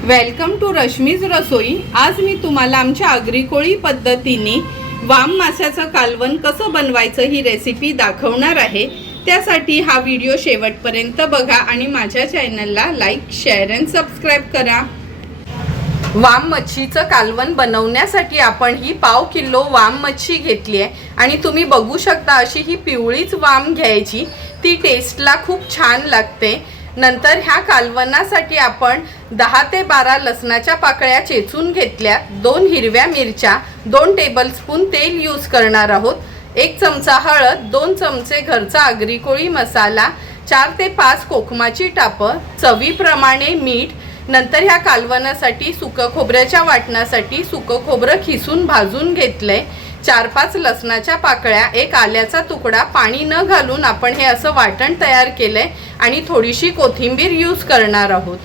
Welcome to Rashmi's रसोई। आज मी तुम्हाला आमच्या आगरी कोळी पद्धतीने वाम माशाचं कालवण कसं बनवायचं ही रेसिपी दाखवणार आहे। त्यासाठी हा व्हिडिओ शेवटपर्यंत बघा आणि माझ्या चॅनलला लाईक, शेअर आणि सबस्क्राइब करा। वाम मच्छीचं कालवण बनवण्यासाठी आपण ही पाव किलो वाम मच्छी घेतली आहे आणि तुम्ही बघू शकता अशी ही पिवळीच वाम घ्यायची, ती टेस्टला खूप छान लागते। नंतर ह्या कालवणासाठी आपण 10 ते 12 लसणाच्या पाकळ्या चेचून घेतल्या, 2 हिरव्या मिरच्या, 2 टेबलस्पून तेल यूज करणार आहोत, 1 चमचा हळद, 2 चमचे घरचा आगरी कोळी मसाला, 4 ते 5 कोकमाची टापं, चवीप्रमाणे मीठ। नंतर ह्या कालवणासाठी सुकं खोबऱ्याच्या वाटणासाठी सुकं खोबरं खिसून भाजून घेतलंय, 4-5 लसणाच्या पाकळ्या, 1 आल्याचा तुकडा, पाणी न घालून आपण हे असं वाटण तयार केलंय आणि थोडीशी कोथिंबीर यूज करणार आहोत।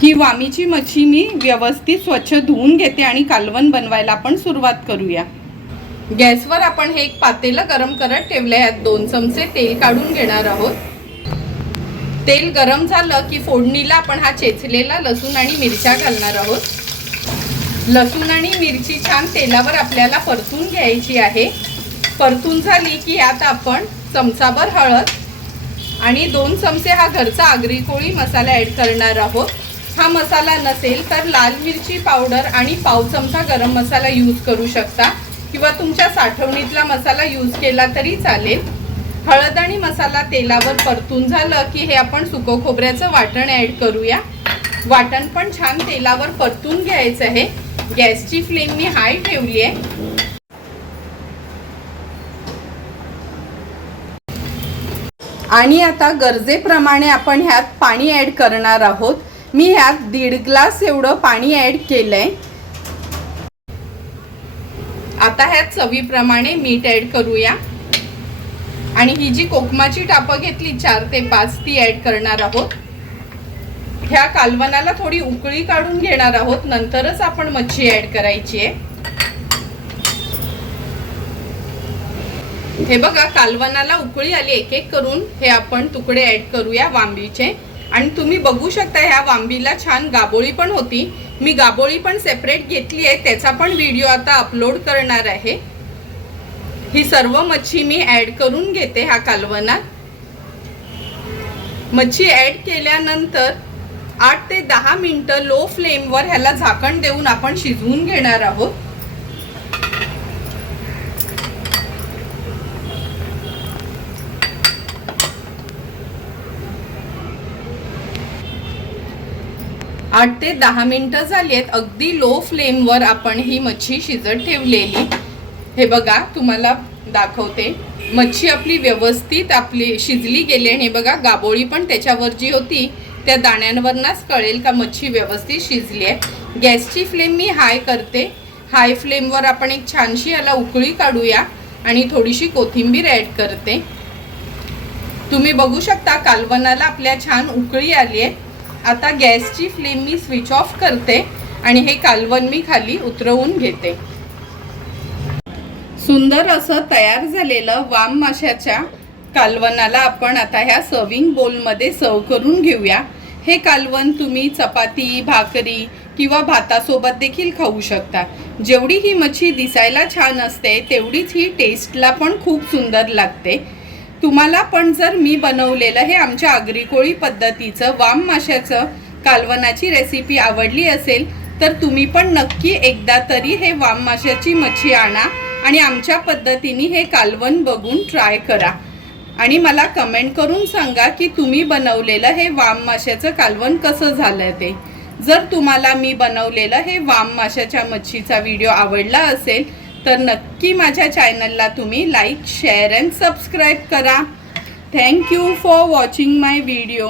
ही वामीची मच्छी मी व्यवस्थित स्वच्छ धुवून घेते आणि कालवण बनवायला आपण सुरुवात करूया। गॅसवर आपण हे एक पातेलं गरम करत ठेवले आहे, 2 चमचे तेल काढून घेणार आहोत। तेल गरम झालं की फोडणीला आपण हा चेचलेला लसूण आणि मिरच्या घालणार आहोत। लसूण आणि मिरची छान तेलावर आपल्याला परतून घ्यायची आहे। परतून झाली की यात आपण चमचाभर हळद आणि 2 चमचे हा घरचा आगरी कोळी मसाला ॲड करणार आहोत। हा मसाला नसेल तर लाल मिरची पावडर आणि पाव चमचा गरम मसाला यूज करू शकता किंवा तुमच्या साठवणीतला मसाला यूज केला तरी चालेल। हळद आणि मसाला तेलावर परतून झालं की हे आपण सुकं खोबऱ्याचं वाटण ॲड करूया। वाटण पण छान तेलावर परतून घ्यायचं आहे। गॅसची फ्लेम मी हाय ठेवली आहे। आणि आता गरजेप्रमाणे आपण ह्यात पाणी ॲड करणार आहोत। मी ह्यात 1.5 ग्लास एवढं पाणी ॲड केलंय। आता ह्यात चवीप्रमाणे मीठ ॲड करूया आणि ही जी कोकमाची टापं घेतली 4 ते 5 ती ॲड करणार आहोत। ह्या कालवणाला थोडी उकळी काढून घेणार आहोत, नंतरच आपण मच्छी ॲड करायची आहे। हे बघा कालवणाला उकळी आली, एक एक करून हे आपण तुकडे ॲड करूया वांबीचे। आणि तुम्ही बघू शकता ह्या वांबीला छान गाबोळी पण होती। मी गाबोळी पण सेपरेट घेतली आहे, त्याचा पण व्हिडिओ आता अपलोड करणार आहे। ही सर्व मच्छी मी ॲड करून घेते ह्या कालवणात। मच्छी ॲड केल्यानंतर 8 ते 10 मिनिटं लो फ्लेमवर ह्याला झाकण देऊन आपण शिजवून घेणार आहोत। आठ ते 10 मिनिटं झाली आहेत, अगदी लो फ्लेमवर आपण ही मच्छी शिजत ठेवलेली। हे बघा तुम्हाला दाखवते, मच्छी आपली व्यवस्थित शिजली गेली आणि हे बघा गाबोळी पण त्याच्यावर जी होती त्या दाण्यांवरनाच कळेल का मच्छी व्यवस्थित शिजली आहे। गॅसची फ्लेम मी हाय करते। हाय फ्लेमवर आपण एक छानशी याला उकळी काढूया आणि थोडीशी कोथिंबीर ॲड करते। तुम्ही बघू शकता कालवणाला आपल्या छान उकळी आली आहे। आता गॅसची फ्लेम मी स्विच ऑफ करते आणि हे कालवण मी खाली उतरवून घेते। सुंदर असं तयार झालेलं वाम माशाच्या कालवणाला आपण आता ह्या सर्विंग बोलमध्ये सर्व करून घेऊया। हे कालवण तुम्ही चपाती, भाकरी किंवा भातासोबत देखील खाऊ शकता। जेवढी ही मच्छी दिसायला छान असते तेवढीच ही टेस्टला पण खूप सुंदर लागते। तुम्हाला पण जर मी बनवलेलं हे आमच्या आगरी कोळी पद्धतीचं वाम माशाचं कालवणाची रेसिपी आवडली असेल तर तुम्ही पण नक्की एकदा तरी हे वाम माशाची मच्छी आणा आणि आमच्या पद्धतीने हे कालवण बघून ट्राय करा आणि मला कमेंट करून सांगा की तुम्ही बनवलेलं हे वाम माशाचं कालवण कसं झालं ते। जर तुम्हाला मी बनवलेलं हे वाम माशाच्या मच्छीचा व्हिडिओ आवडला असेल तर नक्की माझ्या चॅनलला तुम्ही लाईक, शेअर आणि सबस्क्राइब करा। Thank you for watching my video.